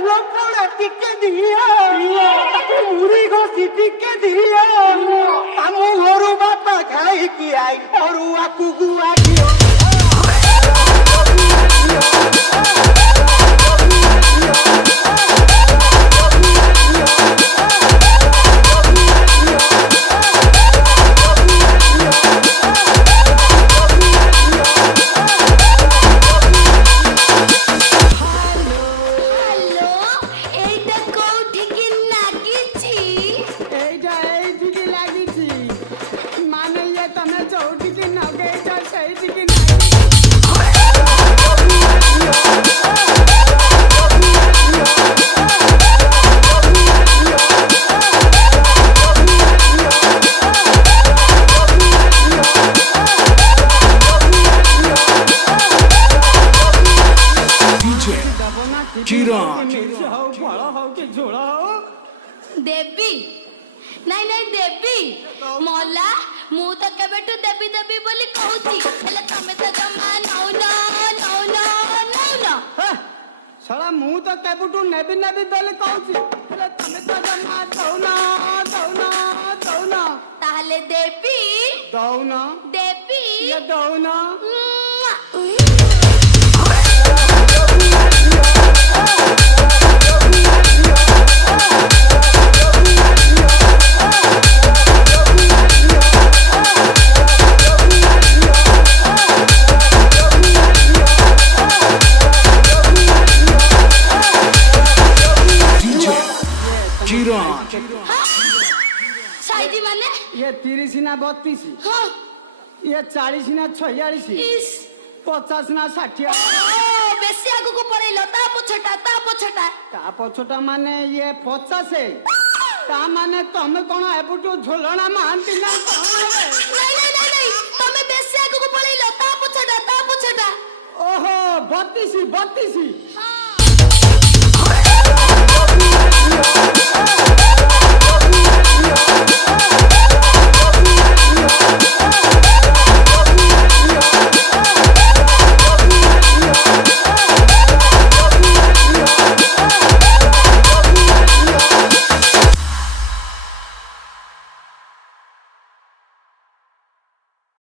पालो पड़ा टिके दिया ताको मुरी घोसी टिके दिया हमू घरु बापा खाई की आई अरुआ कुगुआ दियो देवी नहीं नहीं देवी मोला मु तो केबेटू देवी देवी बोली कहूची हेले तमे तो जमा नौ ना नौ ना नौ ना साला मु तो केबेटू नेबी नेबी बोली कहूची हेले तमे तो जमा दौना दौना दौना ताहले देवी दौना देवी ये दौना साइजी माने ये 30 ना 32 हां ये 40 ना 46 50 ना 60 ओ बेसी आगु को परेलो ता पछटा माने ये 50 ता माने तमे कोन एबुटू झोलणा मानती ना नहीं तमे बेसी आगु को परेलो ता पछटा ओहो 32